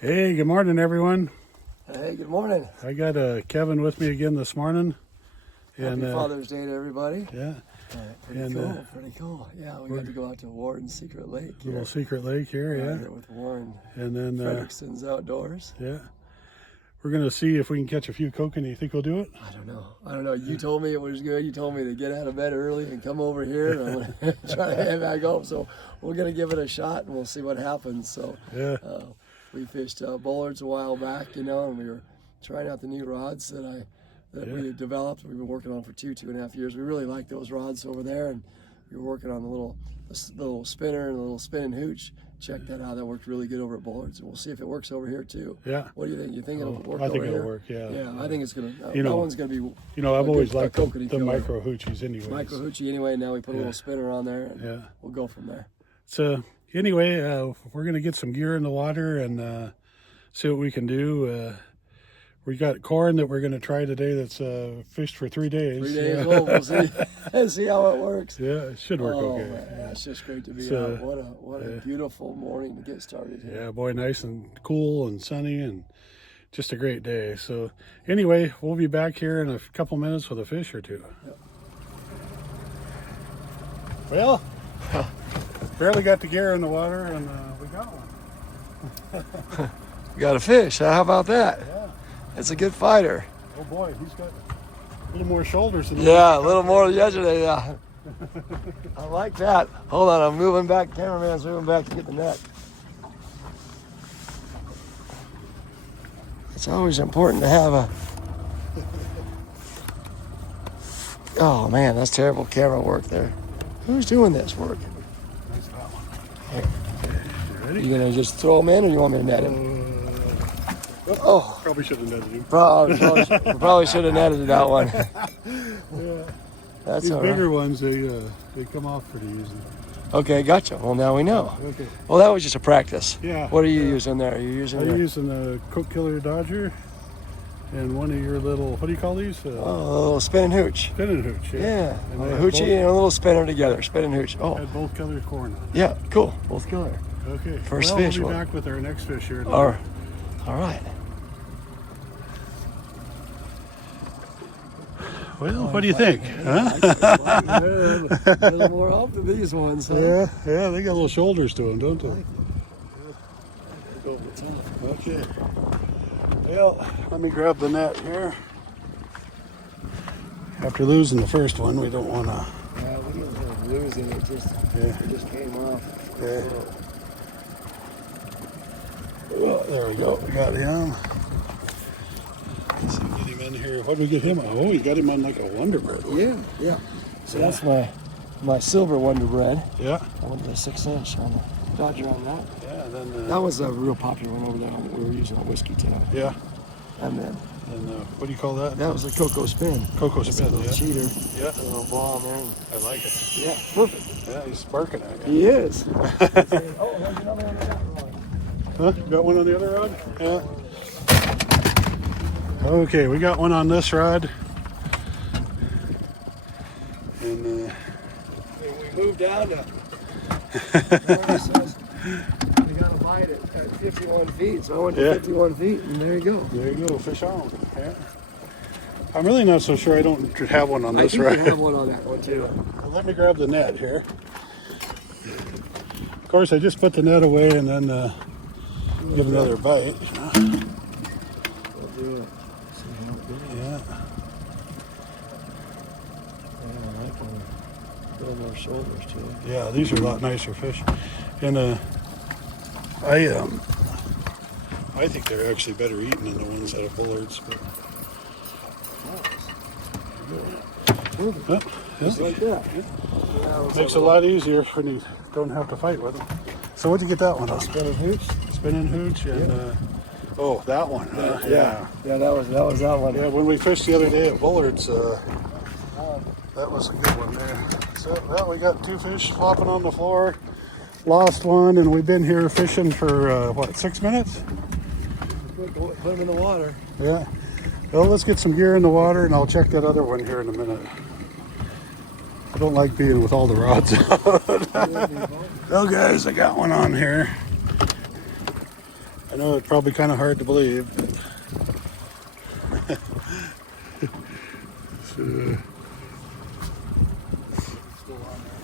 Hey, good morning, everyone. Hey, good morning. I got Kevin with me again this morning. Happy Father's Day to everybody. Yeah. Pretty cool, pretty cool. Yeah, we got to go out to Warren's Secret Lake. Little secret lake here, yeah. Here with Warren. And then, Fredrickson's Outdoors. yeah. We're going to see if we can catch a few kokanee. You think we'll do it? I don't know. You told me it was good. You told me to get out of bed early and come over here. And I'm going to try to head back home. So we're going to give it a shot and we'll see what happens. So Yeah. we fished bollards a while back, and we were trying out the new rods that we developed. We've been working on for two and a half years. We really like those rods over there, and we were working on the little spinner and the little spinning hooch. Check that out. That worked really good over at Bullards, and we'll see if it works over here too. Yeah. What do you think? You think it'll work? I think over it'll here? work. Yeah. Yeah, I think it's gonna. You that know- one's gonna be. I've always liked the filler. micro hoochies anyway. Micro hoochie anyway. Now we put a Yeah. little spinner on there, and Yeah. we'll go from there. So anyway, we're going to get some gear in the water and see what we can do. We got corn that we're going to try today that's fished for 3 days. 3 days old. We'll see how it works. Yeah, it should work okay. Man, yeah, it's just great to be So, out. What a beautiful morning to get started here. Yeah, boy, nice and cool and sunny and just a great day. So anyway, we'll be back here in a couple minutes with a fish or two. Yep. Well, barely got the gear in the water and we got one. You got a fish. How about that? Yeah. It's a good fighter. Oh boy, he's got a little more shoulders than Yeah, a little more than yesterday. Yeah. I like that. Hold on, I'm moving back. Cameraman's moving back to get the net. It's always important to have a. Oh man, that's terrible camera work there. Who's doing this work? Ready? You gonna just throw them in, or you want me to net him? Oh, Probably should have netted him. probably should have netted that one. Yeah. That's These all right. bigger ones, they come off pretty easy. Okay, gotcha. Well, now we know. Okay. Well, that was just a practice. Yeah. What are you using there? Are you using? I'm using the Coke Killer Dodger and one of your little, what do you call these? Oh, a little spinning hooch. Spinning hooch. Yeah, And a they have hoochie both- and a little spinner together. Spinning hooch. Oh, Had both color corn on. yeah, cool. Both killer. Okay. First well, fish We'll be one. back with our next fish here. All right. Well, what do you think? Huh? A little more up to these ones. Huh? Yeah, they got little shoulders to them, don't they? Okay. Well, let me grab the net here. After losing the first one, we don't want to. Yeah, we didn't lose it. It just came off. Yeah. Well, there we go. We got him. Let's see, get him in here. What did we get him on? Oh, we got him on like a Wonder Bird. Yeah. So that's my silver Wonder Bread. Yeah. I went to the 6-inch on the Dodger on that. Yeah. Then. That was a real popular one over there. We were using a whiskey tank. Yeah. And then And what do you call that? that was a Cocoa Spin. Cocoa It's a spin. little Yeah. cheater. Yeah. A little ball there. I like it. Yeah, perfect. Yeah, he's sparking at you. He is. Oh, there's another one on that rod. Huh? Got one on the other rod? Yeah. Okay, we got one on this rod. And We moved down to. It says we got to bite it at 51 feet. So I went to Yeah. 51 feet, and there you go. there you go, fish on. Yeah. I'm really not so sure I don't have one on I this think rod. we have one on that one too. Well, let me grab the net here. Of course, I just put the net away and then give another bite. We'll do it. See how it goes. Yeah. Yeah, I like them. A little more shoulders to it. Yeah, these are a lot nicer fish. And I think they're actually better eaten than the ones out of Bullards. But, Just like that. makes it a lot easier when you don't have to fight with them. So what'd you get that one on? Spinning hooch. Spinning hooch and oh, that one. Yeah, that was that one. Yeah, when we fished the other day at Bullards, that was a good one there. So, well, we got two fish flopping on the floor. Lost one, and we've been here fishing for, 6 minutes? Put them in the water. Yeah. Well, let's get some gear in the water, and I'll check that other one here in a minute. I don't like being with all the rods out. Well, guys, I got one on here. know it's probably kind of hard to believe. So,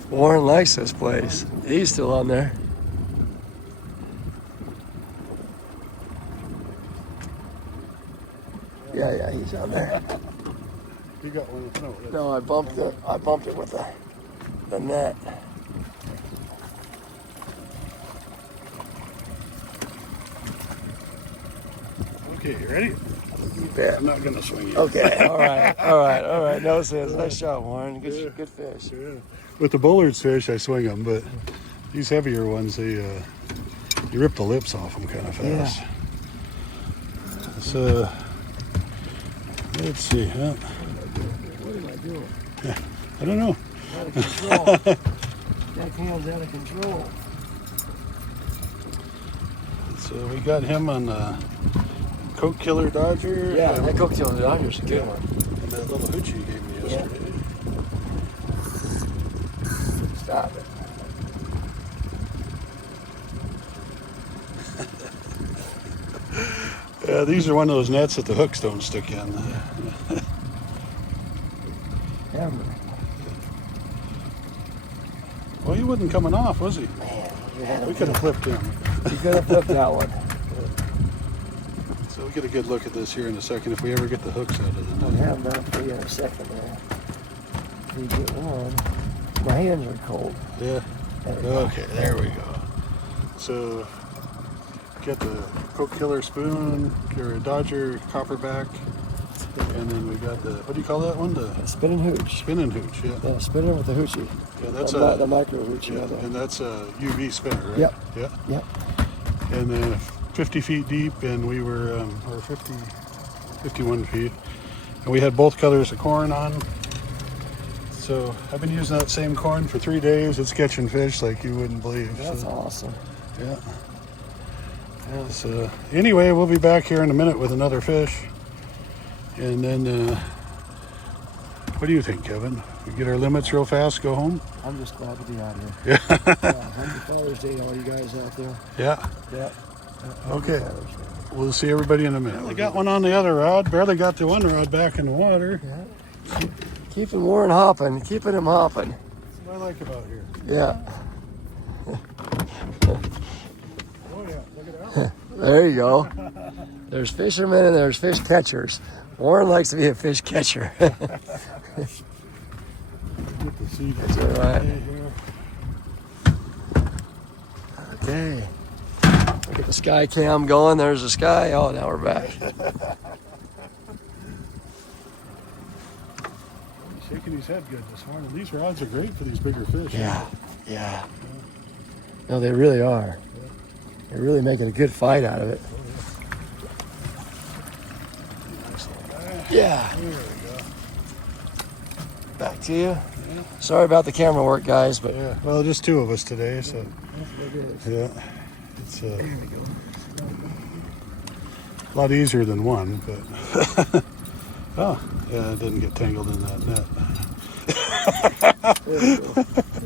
Warren likes this place. He's still on there. Yeah, he's on there. you got one? No, I bumped it. I bumped it with the net. Okay, you ready? You bet. I'm not gonna swing you. Okay. All right. No sense. Nice shot, Warren. Good fish. Yeah. With the bullards fish, I swing them, but these heavier ones, they you rip the lips off them kind of fast. Yeah. So let's see. Huh? What am I doing? I don't know. Out of control. That hand's out of control. So we got him on Coke Killer Dodger. Yeah, that Coke Killer Dodger's a good one. And that little hoochie you gave me yesterday. Stop it. Yeah, these are one of those nets that the hooks don't stick in. Hammer. Well, he wasn't coming off, was he? Man, We could have flipped him. you could have flipped that one. So we'll get a good look at this here in a second if we ever get the hooks out of the I'll net. have that for you in a second there. If you get one. My hands are cold. Yeah. There we go. Okay, there we go. So get the Coke Killer spoon, or a Dodger copperback, and then we got the, what do you call that one? The Spinning hooch. spinning hooch, yeah. Yeah, spinning with the hoochie. Yeah, that's the micro hoochie. yeah, and that's a UV spinner, right? Yep. Yeah. Yep. And then 50 feet deep, and we were, or 51 feet, and we had both colors of corn on. So I've been using that same corn for 3 days. It's catching fish like you wouldn't believe. That's So, awesome. yeah. Yeah. So anyway, we'll be back here in a minute with another fish, and then what do you think, Kevin? We get our limits real fast, go home? I'm just glad to be out here. Yeah. Happy Father's Day, all you guys out there. Yeah. Yeah. Okay. We'll see everybody in a minute. We got one on the other rod. Barely got the one rod back in the water. Yeah. Keeping Warren hopping. Keeping him hopping. That's what I like about here. Yeah. Oh yeah, look at that. There you go. There's fishermen and there's fish catchers. Warren likes to be a fish catcher. Get the seed. That's all right. Okay. Look at the sky cam going. There's the sky. Oh, now we're back. He's shaking his head good this morning. These rods are great for these bigger fish. Yeah. No, they really are. They're really making a good fight out of it. Yeah. There we go. Back to you. Sorry about the camera work, guys, but Yeah. Well, just two of us today, so that's what it is. yeah. It's There we go. a lot easier than one, but oh, yeah, it didn't get tangled in that net. There we go.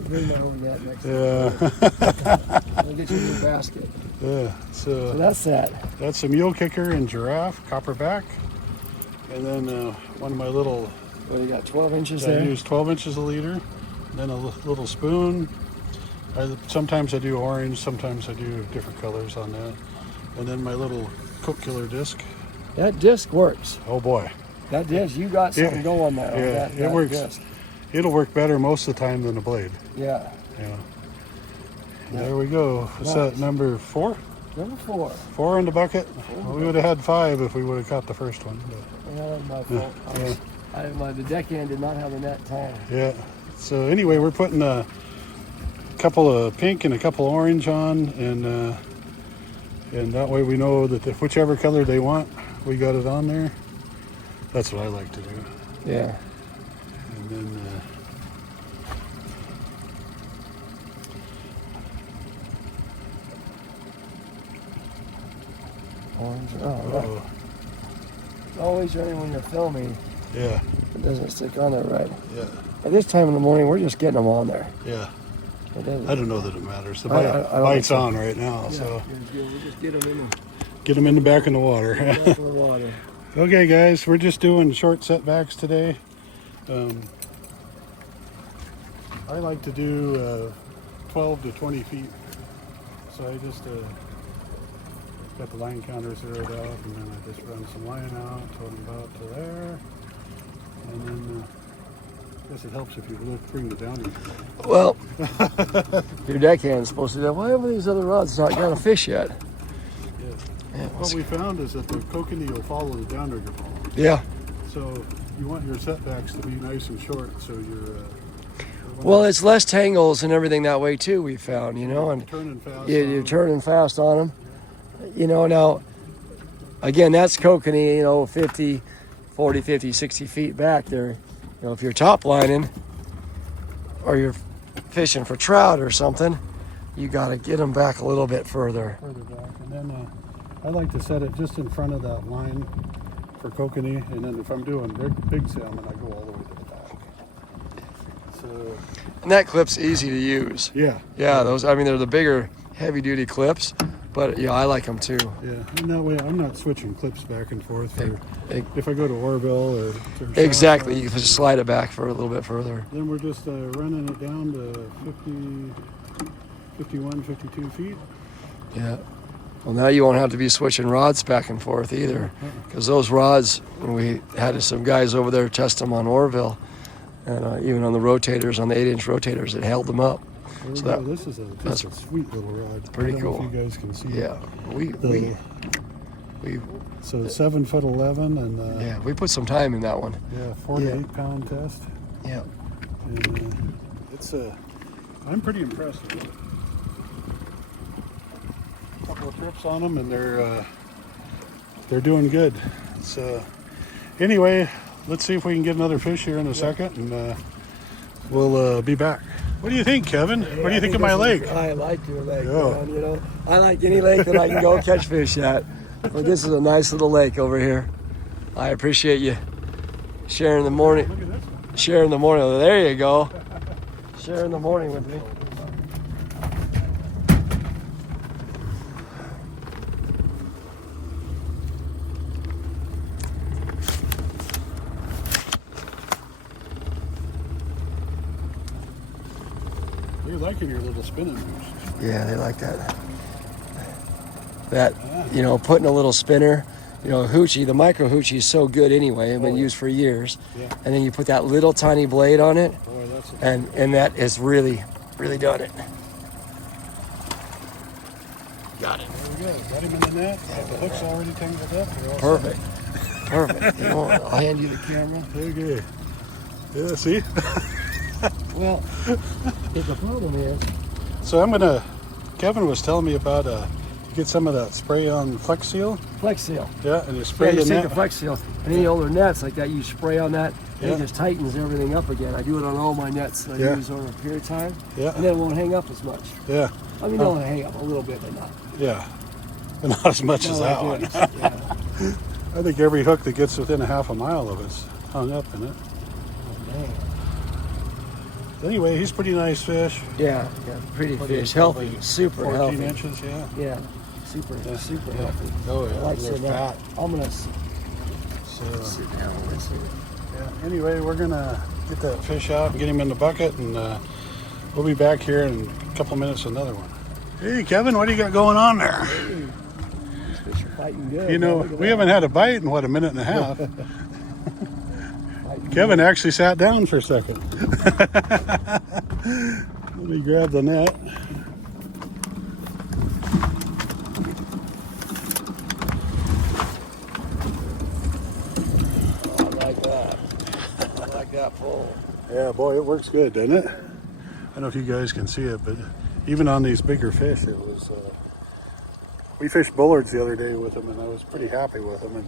Bring that over that next Yeah. I'll get you a new basket. Yeah. So So that's that. that's a mule kicker and giraffe, copperback, and then one of my little. What, you got 12 inches I there? use 12 inches of leader, then a little spoon. Sometimes I do orange, sometimes I do different colors on that, and then my little Coke Killer disc. That disc works. Oh boy, That disc, you got something going there. on yeah, that, it that works. Disc. It'll work better most of the time than a blade. Yeah. Yeah. There we go. What's Nice. that, number 4? Number 4. 4 in the bucket. Well, we would have had 5 if we would have caught the first one. But, Well, my fault. The deckhand did not have the net tied. yeah. So anyway, we're putting a couple of pink and a couple of orange on, and that way we know that whichever color they want, we got it on there. That's what I like to do. Yeah. And then Orange. Oh, right. oh, It's always right when you're filming. yeah, It doesn't stick on there right. yeah, At this time in the morning, we're just getting them on there. yeah. It doesn't. I don't know that it matters. The I don't think bite's so. on right now, Yeah, so we just get them in. Get them in the back in the water. Back in the water. Okay, guys, we're just doing short setbacks today. I like to do 12 to 20 feet. So I just got the line counter zeroed out, and then I just run some line out from about to there. And then I guess it helps if you bring the downy. Well, your deckhand's supposed to do, why haven't these other rods not got a fish yet? Yeah. What we found is that the kokanee will follow the downrigger ball. Yeah. So you want your setbacks to be nice and short, so you're... well, it's less tangles and everything that way too, we found, you know. And turning fast. you're turning fast on them. You know, now, again, that's kokanee, you know, 50, 40, 50, 60 feet back there. You know, if you're top lining or you're fishing for trout or something, you got to get them back a little bit further. Further back. And then I like to set it just in front of that line for kokanee. And then if I'm doing big salmon, I go all the way to the back. So, and that clip's easy to use. yeah. Yeah, those, I mean, they're the bigger, heavy-duty clips, but, yeah, I like them too. Yeah, and that way I'm not switching clips back and forth. If I go to Orville or to exactly, you can just slide it back for a little bit further. Then we're just running it down to 50, 51, 52 feet. Yeah. Well, now you won't have to be switching rods back and forth either, because those rods, we had some guys over there test them on Orville, and even on the rotators, on the 8-inch rotators, it held them up. So this is just a sweet little rod. Pretty I don't cool. know if you guys can see yeah. it. So 7'11" and yeah, we put some time in that one. Yeah, 48-pound test. Yeah. And it's I'm pretty impressed with it. A couple of trips on them, and they're doing good. So anyway, let's see if we can get another fish here in a second, and we'll be back. What do you think, Kevin? What do you think of my lake? I like your lake, Yeah. man, you know. I like any lake that I can go catch fish at. But this is a nice little lake over here. I appreciate you sharing the morning. Look at this one. Sharing the morning. Oh, there you go. Sharing the morning with me. You're liking your little spinning boost. Yeah, they like that. That, you know, putting a little spinner, you know, hoochie, the micro hoochie is so good anyway, it's been used for years. Yeah. And then you put that little tiny blade on it, Boy, that's and that has really done it. Got it. there we go. Got him in the net. The hook's already tangled up. We're all Perfect. Perfect. You know, I'll hand you the camera. set. Okay. Yeah, see? Well, the problem is, So Kevin was telling me about get some of that spray on Flex Seal. Flex Seal. Yeah, and you Yeah, spray you the take net. the Flex Seal, and any older nets like that, you spray on that, and Yeah. it just tightens everything up again. I do it on all my nets that I Yeah. use over a period of time, Yeah. and then it won't hang up as much. Yeah, I mean, it'll hang up a little bit, but not. yeah. But not as much as that one. Yeah. I think every hook that gets within a half a mile of it's hung up in it. Oh, man. Anyway, he's a pretty nice fish. Yeah, pretty fish, healthy, super 14 healthy. inches, yeah. Yeah, super healthy. Oh, yeah. I like They're seeing that. fat. I'm gonna So, sit down and listen. yeah. Anyway, we're going to get that fish out and get him in the bucket, and we'll be back here in a couple minutes with another one. Hey, Kevin, what do you got going on there? These fish are fighting good. You know, we haven't had a bite in, what, a minute and a half? Kevin actually sat down for a second. Let me grab the net. I like that. I like that pull. Yeah, boy, it works good, doesn't it? I don't know if you guys can see it, but even on these bigger fish, it was... we fished bullards the other day with them, and I was pretty happy with them. And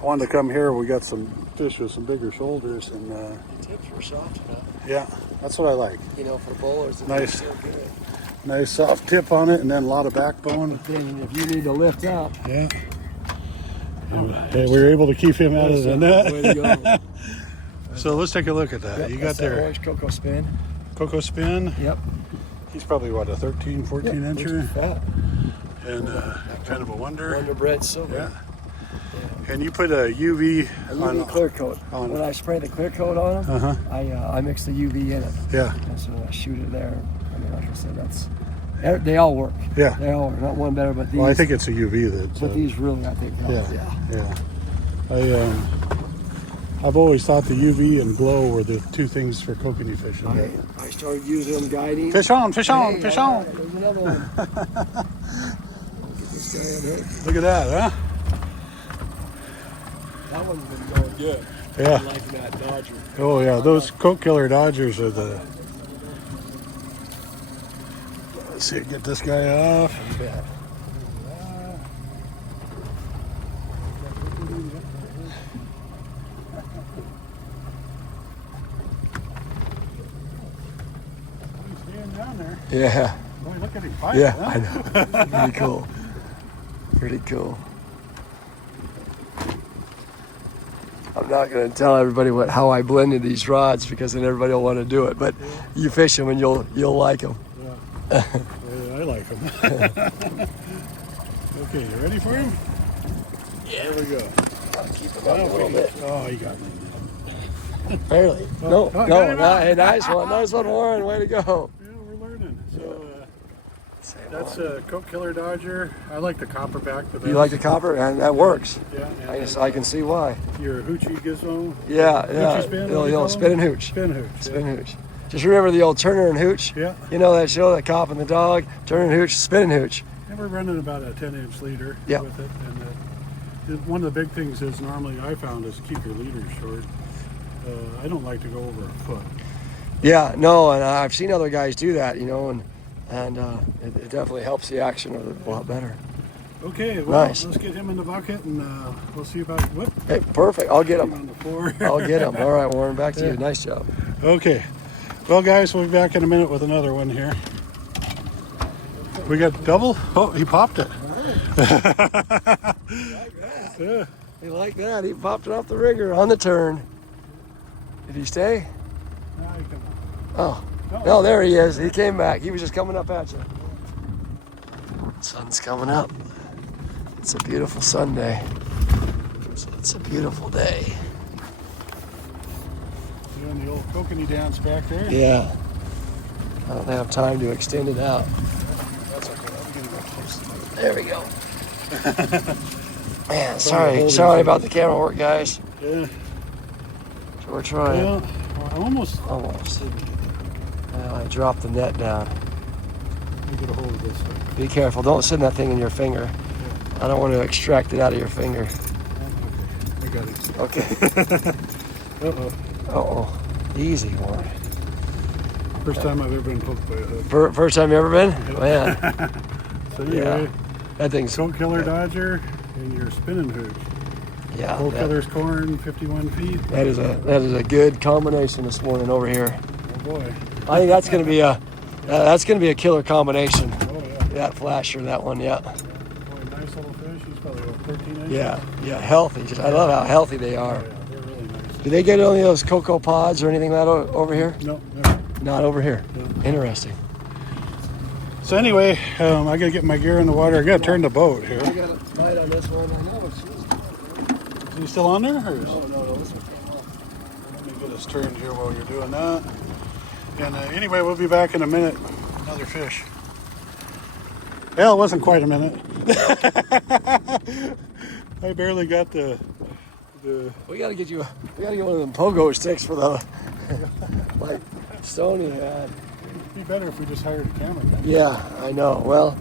I wanted to come here. We got some fish with some bigger shoulders, and The tips were soft enough. yeah, that's what I like. You know, for bowlers, it's Nice. so good. Nice soft tip on it, and then a lot of backbone. Then if you need to lift up, Yeah. Hey, we were able to keep him out of the way to net. go. So let's take a look at that. You got That's that their orange cocoa spin. cocoa spin. Yep. He's probably what, a 13, 14 Yep, incher. looks fat. And That kind of a Wonder. Wonder Bread silver. Yeah. And you put a UV UV clear coat. When I spray the clear coat on them, I mix the UV in it. Yeah. And so I shoot it there. I mean, like I said, they all work. Yeah. They all work. Not one better, but these. Well, I think it's a UV that. But these really, I think, help. Yeah. I've always thought the UV and glow were the two things for kokanee fishing. I started using them guiding. Fish on, fish on, Hey, fish all on. right, there's another one. Get this guy in here. Look at that, huh? That one's been going good. Yeah. I like that Dodger. Oh yeah, those coat killer Dodgers are the. Let's see, get this guy off. Yeah. Down there. Yeah. Boy, look at him fight. Yeah, Huh? I know. Pretty cool. Pretty cool. I'm not going to tell everybody how I blended these rods because then everybody will want to do it. But you fish them and you'll like them. Yeah. I like him. Okay, you ready for him? Yeah. There we go. I'll keep him up a little bit. Oh, he got me. Barely. No, got no. him. Hey, nice one. Nice one, Warren. Way to go. Yeah, we're learning. So that's a coat killer Dodger. I like the copperback the best. You like the copper? And that works. Yeah. I can see why. Your hoochie gizmo. Yeah, yeah. Hoochie spin, what do you call Spin and them? hooch. Spin hooch. Spin hooch. Just remember the old Turner and Hooch. Yeah. You know that show, that cop and the dog? Turner and Hooch, Spin and Hooch. And we're running about a 10-inch leader Yeah. with it. And one of the big things is normally I found is keep your leaders short. I don't like to go over a foot. Yeah, no, and I've seen other guys do that, you know, and it definitely helps the action a lot better. Okay, well, Nice. let's get him in the bucket and we'll see about whoop. Hey, perfect. I'll get Him him. on the floor. I'll get him. All right, Warren, back to you. Nice job. Okay. Well, guys, we'll be back in a minute with another one here. We got double? Oh, he popped it. Yeah. He like that. He popped it off the rigger on the turn. Did he stay? Now he come Oh, no, there he is. He came back. He was just coming up at you. Sun's coming up. It's a beautiful Sunday. It's a beautiful day. Doing the old kokanee dance back there. Yeah. I don't have time to extend it out. That's okay. I'm gonna go close to it. There we go. Man, sorry about the camera work, guys. Yeah. We're trying. Well, almost. Almost. Well, I dropped the net down. Let me get a hold of this thing. Be careful. Don't send that thing in your finger. I don't want to extract it out of your finger. Okay. I got it. Okay. Uh-oh. Uh-oh. Easy one. First time I've ever been poked by a hook. First time you ever been? Man. So anyway, That thing's... coat killer Dodger and your spinning hooch. Yeah. Coat killer's corn, 51 feet. That is a good combination this morning over here. Oh boy. I think that's going to be a killer combination. Oh yeah. That flasher, that one, yeah. Boy, nice little fish. He's probably about 13 inches. Yeah, healthy. I love how healthy they are. Oh, yeah, they're really nice. Do they get any of those cocoa pods or anything like that over here? No, never. Not over here. No. Interesting. So anyway, I gotta get my gear in the water. I gotta turn the boat here. I got a bite on this one. I know it's... Is he still on there? Or is... No, this one. Let me get us turned here while you're doing that. And anyway, we'll be back in a minute. Another fish. Well, it wasn't quite a minute. I barely got the. We gotta get one of them pogo sticks for the like Stoney had. It'd be better if we just hired a cameraman. Yeah, I know. Well,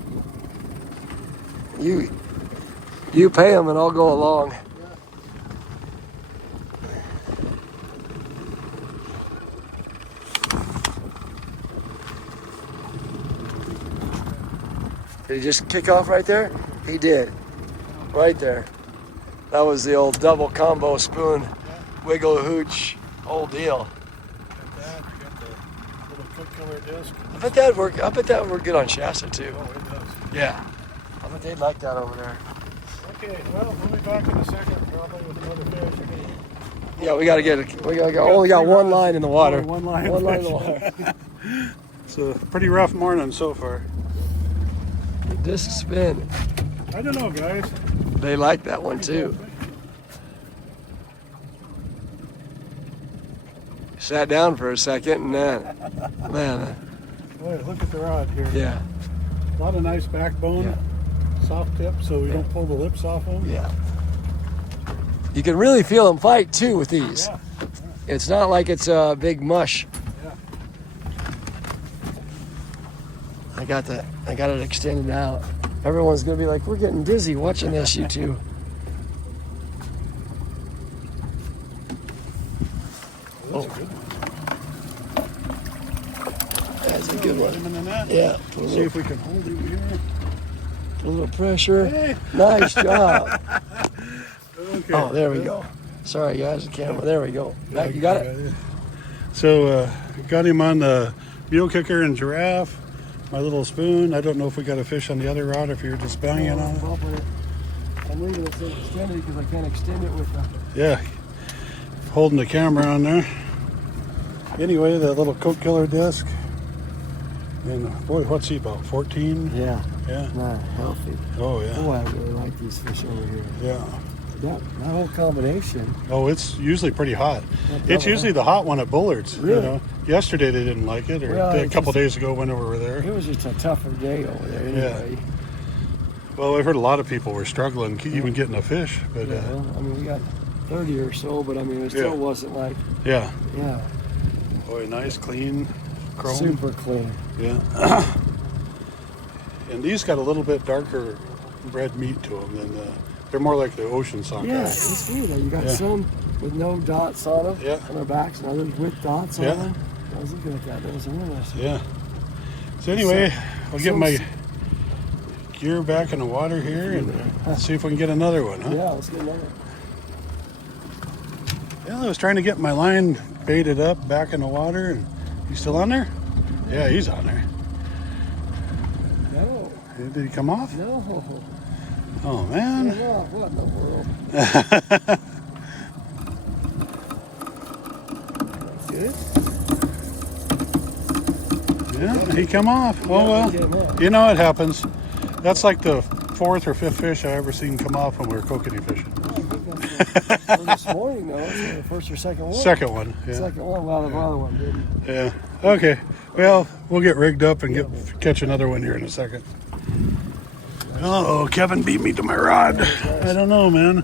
you pay them and I'll go along. Did he just kick off right there? He did. Right there. That was the old double combo spoon, wiggle hooch, old deal. Got that. You got the little cook killer disc. I bet that would work good on Shasta too. Oh, it does. Yeah. I bet they'd like that over there. Okay, well, we'll be back in a second, probably with another fish. Yeah, we only got one line in the water. Only one line. One line in the water. It's a pretty rough morning so far. Disc spin. I don't know, guys. They like that one too. Sat down for a second and then, man, Boy, look at the rod here. yeah, A lot of nice backbone, Yeah. soft tip, so we don't pull the lips off them. yeah. You can really feel them fight too with these. Yeah. It's not like it's a big mush. Yeah. I got it extended out. Everyone's gonna be like, we're getting dizzy watching this, you two. That's a good one. That's a good Put him one. in the net. Yeah. See if we can hold him here. A little pressure. Hey. Nice job. Okay. Oh, there we go. Sorry, guys, the camera. There we go. Back, you got it? So, got him on the mule kicker and giraffe. My little spoon. I don't know if we got a fish on the other rod, if you're just banging on it. I'm leaving it so extended because I can't extend it with the... Yeah. Holding the camera on there. Anyway, that little coat killer disc. And boy, what's he about? 14? Yeah, Yeah. not healthy. Oh, yeah. Oh, I really like these fish over here. Yeah. That whole combination. Oh, it's usually pretty hot. It's usually the hot one at Bullard's. Really? You know, yesterday they didn't like it, or Well, a it couple just- days ago when we were there. It was just a tougher day over there anyway. Well, I've heard a lot of people were struggling even getting a fish, but Yeah, well, I mean, we got 30 or so, but I mean, it still Yeah. wasn't like, yeah. yeah, Boy, nice, clean chrome. super clean. Yeah. And these got a little bit darker red meat to them than they're more like the ocean sockeye. Yeah, it's weird. You got Yeah. some with no dots on them, Yeah. on their backs, and others with dots Yeah. on them. I was looking at that. That was interesting. Yeah. So anyway, I'll get some- my gear back in the water here and see if we can get another one, huh? Yeah, let's get another. Yeah, I was trying to get my line baited up back in the water, and he's still on there? Yeah, he's on there. No, Did he come off? no. Oh, man. Get off. What in the world? Good. Yeah, he come off. Oh, well, you know it happens. That's like the fourth or fifth fish I ever seen come off when we were kokanee fishing. Well, this morning, though, it's the first or second one. Second one, yeah. Second one, well, the other one didn't. Yeah. Okay. Well, we'll get rigged up and catch another one here in a second. Oh, Kevin beat me to my rod. I don't know, man.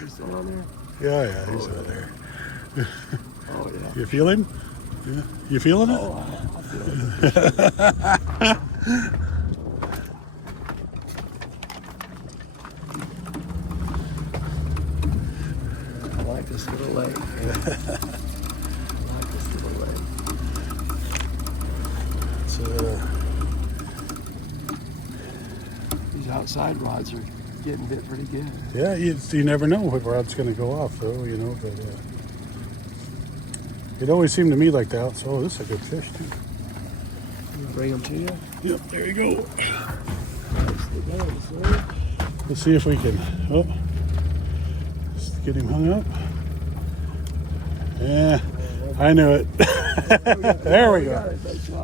You still on there? Yeah, he's out there. Oh, yeah. You feel him? Yeah. You feeling it? Oh, I feel it. I like this little lake. I like this little lake. It's, These outside rods are getting bit pretty good. yeah, you never know what rod's going to go off, though, you know, but it always seemed to me like that. So, oh, this is a good fish, too. You bring them to you? Yep, there you go. Nicely done, sir. Let's see if we can, just get him hung up. Yeah, I knew it. There we go.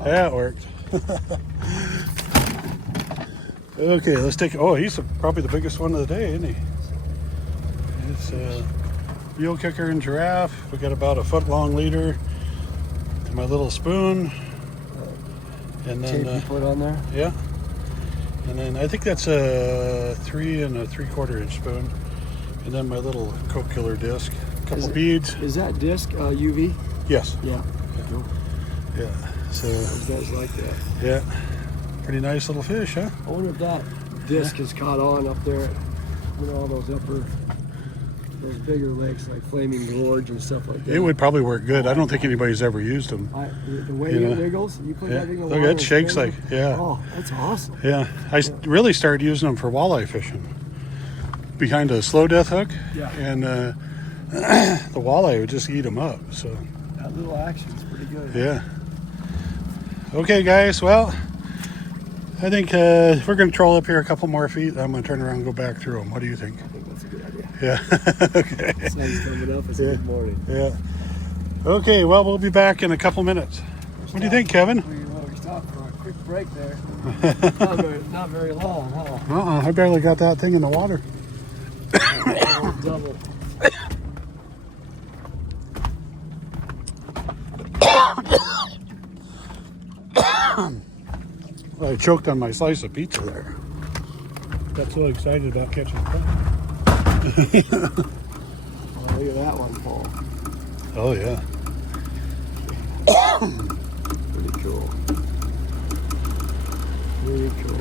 That worked. Okay, let's take, oh, he's probably the biggest one of the day, isn't he? It's mule kicker and giraffe. We got about a foot long leader to my little spoon. And Tape then, you put on there? yeah. And then I think that's a 3 3/4 inch spoon. And then my little coat killer disc. A couple beads. Is that disc UV? Yes. Yeah. Cool. Yeah. So, Those guys like that. yeah. Pretty nice little fish, huh? I wonder if that disc is caught on up there, you know, all those bigger lakes like Flaming Gorge and stuff like that. It would probably work good. I don't think anybody's ever used them. The way You it know. wiggles, you put Yeah. that in the Look, water. it shakes and like, yeah. Oh, that's awesome. Yeah. I really started using them for walleye fishing. Behind a slow death hook. Yeah. And the walleye would just eat them up. So, That little action's pretty good. yeah. Okay, guys. Well, I think if we're going to troll up here a couple more feet, I'm going to turn around and go back through them. What do you think? I think that's a good idea. Yeah. Okay. Sun's coming up. It's a Yeah. good morning. Yeah. Okay, well, we'll be back in a couple minutes. What do you think, Kevin? We stop for a quick break there. Not very long, huh? I barely got that thing in the water. Double. Well, I choked on my slice of pizza there. Got so excited about catching a crab. Oh, look at that one, Paul. Oh, yeah. Pretty cool. Really cool.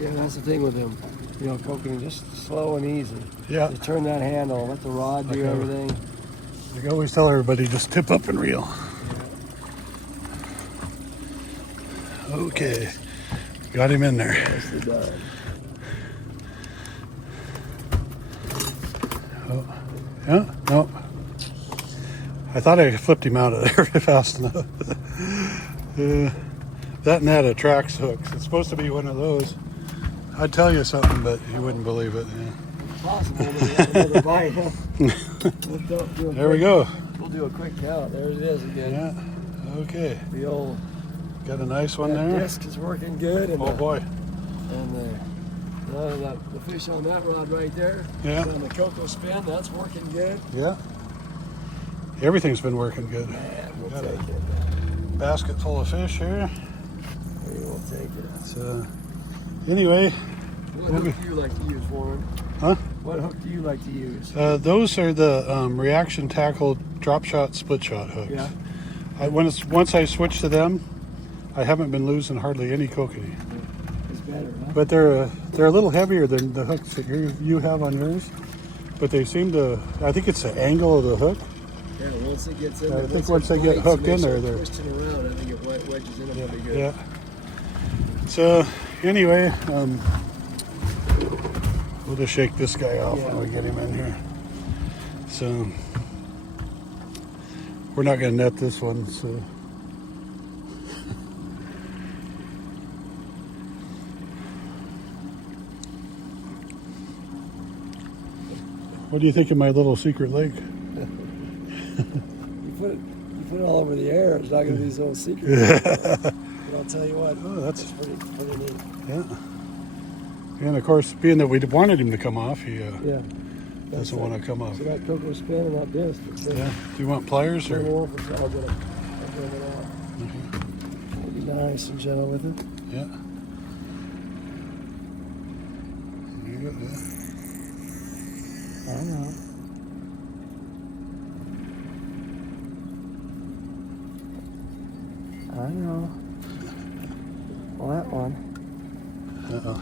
Yeah, that's the thing with him. You know, Kokanee, just slow and easy. Yeah. Just turn that handle, let the rod do Okay. everything. I always tell everybody, just tip up and reel. Okay. Got him in there. Nicely done. Oh, yeah, no. I thought I flipped him out of there fast enough. That net attracts hooks. It's supposed to be one of those. I'd tell you something, but you wouldn't believe it. Yeah. It's possible that we have another bite, huh? There we go. We'll do a quick count. There it is again. Yeah. Okay. The old Got a nice one that there. disc is working good. And Oh boy. the fish on that rod right there. Yeah. And the cocoa spin, that's working good. Yeah. Everything's been working good. Man, we'll Got take a it. basket full of fish here. We will take it. So, anyway, What hook do you like to use, Warren? huh? What hook do you like to use? Those are the reaction tackle drop shot, split shot hooks. Yeah. Once I switched to them, I haven't been losing hardly any kokanee. It's better, huh? But they're a little heavier than the hooks that you have on yours. But they seem to. I think it's the angle of the hook. Yeah, once it gets in I there. think once they get hooked in there, they're twisting around. I think it wedges in them pretty good. yeah. So anyway, we'll just shake this guy off when we get him in here. So we're not going to net this one. So. What do you think of my little secret lake? You put it all over the air. It's not going to be so secret. But I'll tell you what. Oh, that's pretty neat. yeah. And of course, being that we wanted him to come off, he Yeah. doesn't want to come off. So that cocoa spin and that disc. Yeah. Do you want pliers or? I'll get it. I'll get it off. Okay. Be nice and gentle with it. Yeah. There you go. Yeah. I know. I know. Well, that one. Uh-oh.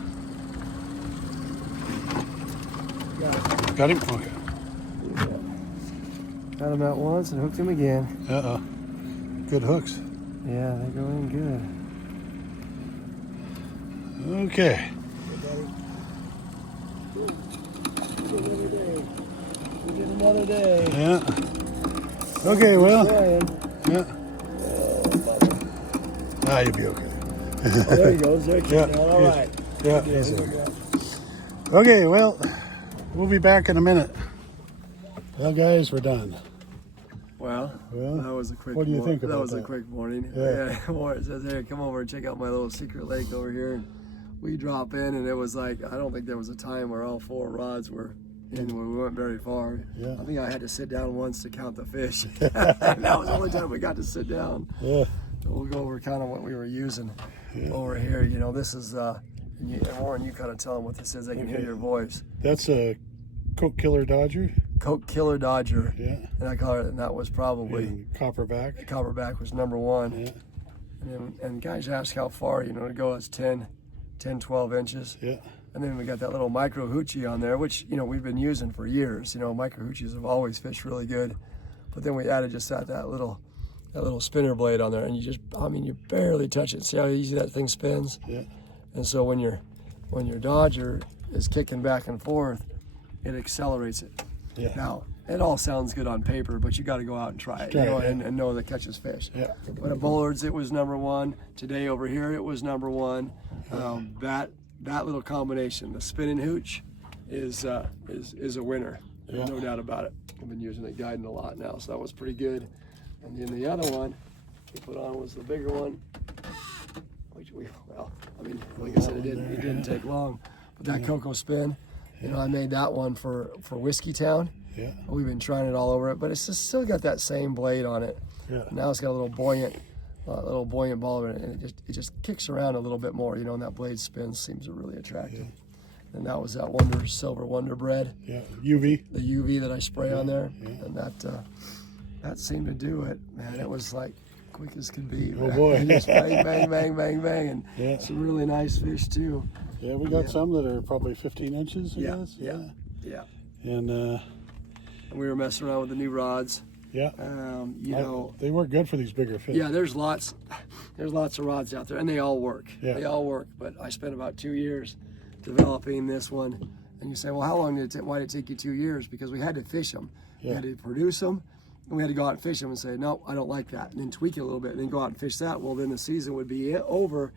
Got it. Got him? Okay. Yeah. Got him out once and hooked him again. Uh-oh. Good hooks. Yeah, they go in good. Okay. We did another day. Yeah. Okay, well. Trying. Yeah. You'll be okay. Oh, there he goes. There he Yeah, goes. All right. Yeah, he's okay. Okay, well, we'll be back in a minute. Well, guys, we're done. Well, that was a quick. What do you think about that? Was that? a quick morning. Yeah. Warren says, "Hey, come over and check out my little secret lake over here." And we drop in, and it was like I don't think there was a time where all 4 rods were in when we went very far. Yeah. I think I had to sit down once to count the fish. That was the only time we got to sit down. Yeah. So we'll go over kind of what we were using over here. You know, this is and Warren, you kind of tell them what this is. They can hear your voice. That's a Coke Killer Dodger. Coke Killer Dodger. Yeah. And I call it, and that was probably And Copperback. Copperback was number 1. Yeah. And guys ask how far, you know, to go. It's 10, 12 inches. Yeah. And then we got that little micro hoochie on there, which, you know, we've been using for years. You know, micro hoochies have always fished really good. But then we added just that little spinner blade on there, and you barely touch it. See how easy that thing spins? Yeah. And so when your Dodger is kicking back and forth, it accelerates it. Yeah. Now, it all sounds good on paper, but you got to go out and try it, you know, and know that catches fish. Yeah. But at Bullards, it was #1. Today over here, it was #1. That little combination, the spinning hooch, is a winner. There's no doubt about it. I've been using it guiding a lot now, so that was pretty good. And then the other one we put on was the bigger one, which I mean, like I said, it didn't take long. But that Coco Spin, you know, I made that one for Whiskey Town. Yeah. We've been trying it all over it, but it's just still got that same blade on it. Yeah. Now it's got a little buoyant ball in it, and it just kicks around a little bit more, you know, and that blade spin seems really attractive. And that was that Silver Wonder Bread. Yeah. UV. The UV that I spray on there, and that seemed to do it, man. It was like quick as could be. Oh boy! And just bang, bang, bang, bang, bang, and some really nice fish too. Yeah, we got some that are probably 15 inches. I guess. Yeah. And we were messing around with the new rods. Yeah. You know, they work good for these bigger fish. Yeah, there's lots of rods out there, and they all work. Yeah. They all work. But I spent about 2 years developing this one. And you say, well, how long did it take? Why did it take you 2 years? Because we had to fish them. We had to produce them, and we had to go out and fish them and say, no, I don't like that, and then tweak it a little bit, and then go out and fish that. Well, then the season would be over,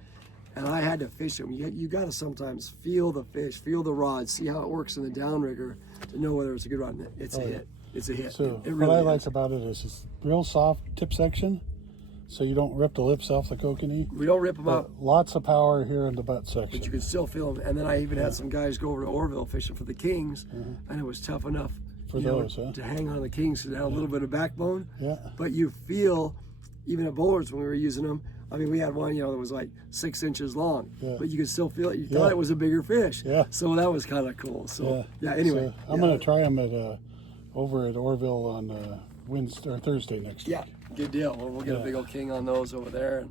and I had to fish them. You got to sometimes feel the fish, feel the rod, see how it works in the downrigger to know whether it's a good rod. It's a hit. It's a hit. So it really what I like about it is it's real soft tip section, so you don't rip the lips off the kokanee. We don't rip them out. Lots of power here in the butt section. But you can still feel them. And then I even had some guys go over to Orville fishing for the kings, and it was tough enough for those, to hang on the kings because it had a little bit of backbone. Yeah. But you feel, even at Bullards when we were using them, I mean, we had one, that was like 6 inches long, but you could still feel it. You thought it was a bigger fish. Yeah. So that was kind of cool. So, anyway. So I'm going to try them over at Orville on Thursday next week. Yeah, good deal. We'll get a big old king on those over there.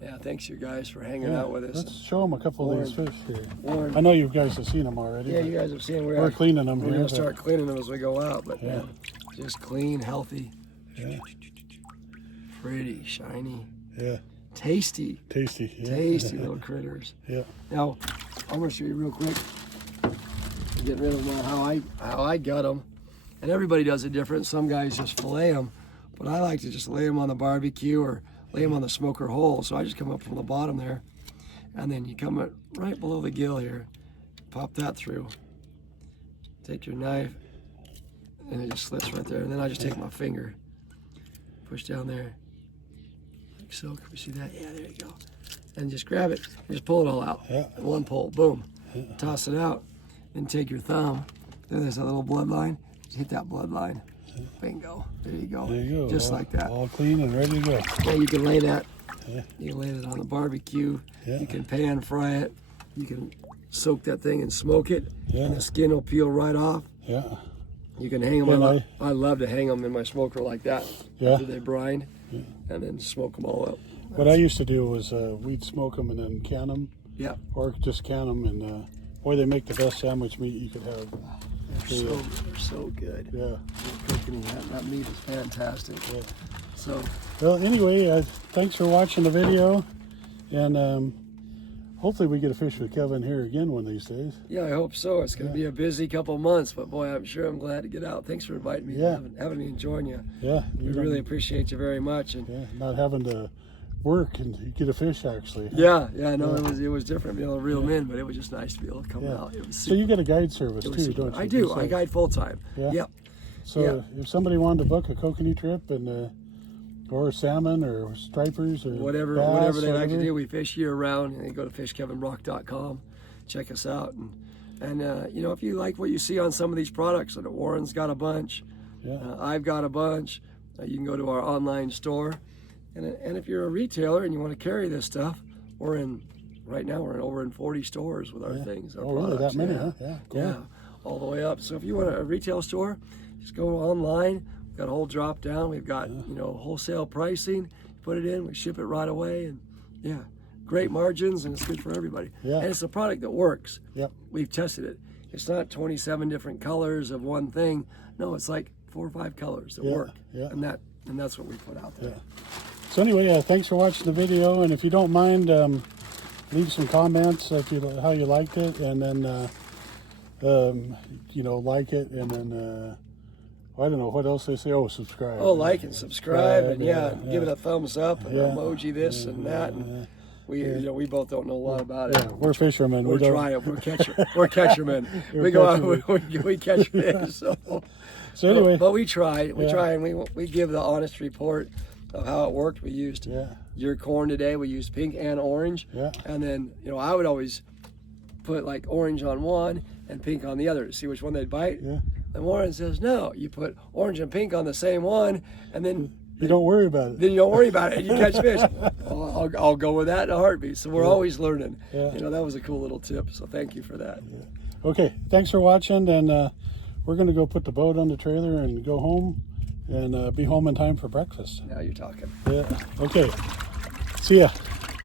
And thanks you guys for hanging out with us. Let's show them a couple of these fish here. Warren. I know you guys have seen them already. Yeah, you guys have seen. We're cleaning them We're here. going to start cleaning them as we go out. But man, just clean, healthy, pretty, shiny. Yeah. Tasty. Tasty. Yeah. Tasty little critters. Yeah. Now, I'm going to show you real quick. Getting rid of them, how I gut them. And everybody does it different. Some guys just fillet them, but I like to just lay them on the barbecue or lay them on the smoker hole. So I just come up from the bottom there, and then you come right below the gill here, pop that through. Take your knife, and it just slips right there. And then I just take my finger, push down there, like so. Can we see that? Yeah, there you go. And just grab it, and just pull it all out. Yeah. In one pull, boom. Toss it out, then take your thumb. There's that little bloodline. Just hit that bloodline. Bingo. There you go. There you go. Just like that. All clean and ready to go. Yeah, you can lay that. You can lay that on the barbecue. You can pan fry it. You can soak that thing and smoke it. And the skin will peel right off. Yeah. You can hang them. I love to hang them in my smoker like that. After they brine, and then smoke them all up. What I used to do was we'd smoke them and then can them. Yeah. Or just can them, and boy, they make the best sandwich meat you could have. They're so good. Yeah. That meat is fantastic. Yeah. So. Well, anyway, thanks for watching the video, and hopefully we get to fish with Kevin here again one of these days. Yeah, I hope so. It's going to be a busy couple of months, but boy, I'm sure I'm glad to get out. Thanks for inviting me. Having me and joining you. Yeah. We really appreciate you very much. And not having to work and get a fish actually. Yeah, no, it was different being able to reel them in, but it was just nice to be able to come out. It was so you get a guide service too, don't you? I do. I guide full time. Yeah. Yep. So if somebody wanted to book a kokanee trip and or salmon or stripers or whatever they like to do, we fish year round. And they go to fishkevinbrock.com, check us out, and if you like what you see on some of these products, and Warren's got a bunch, I've got a bunch. You can go to our online store. And if you're a retailer and you want to carry this stuff, right now we're over in 40 stores with our things. Our products. Really? That many, huh? Yeah, cool. Yeah, all the way up. So if you want a retail store, just go online. We've got a whole drop down. We've got wholesale pricing. Put it in, we ship it right away, and great margins, and it's good for everybody. Yeah. And it's a product that works. Yep. We've tested it. It's not 27 different colors of one thing. No, it's like 4 or 5 colors that work. Yeah. And that's what we put out there. Yeah. So anyway, thanks for watching the video, and if you don't mind, leave some comments how you liked it, and then like it, and then I don't know what else they say. Oh, subscribe. Oh, like and subscribe, and yeah, give it a thumbs up, and Yeah. emoji this and that. And we, we both don't know a lot about it. Yeah, we're fishermen. We're we don't. trying. We're catchermen. We're We go out. catchermen. We catch fish. So anyway, but we try. We Yeah. try, and we give the honest report of how it worked. We used yeah, your corn today. We used pink and orange. yeah, And then I would always put like orange on one and pink on the other to see which one they'd bite. yeah. And Warren says, no, you put orange and pink on the same one, and then You don't worry about it. you don't worry about it, and you catch fish. Well, I'll go with that in a heartbeat. So we're always learning. Yeah. That was a cool little tip. So thank you for that. Okay, thanks for watching, and we're going to go put the boat on the trailer and go home, and be home in time for breakfast. Now you're talking. Yeah. Okay. See ya.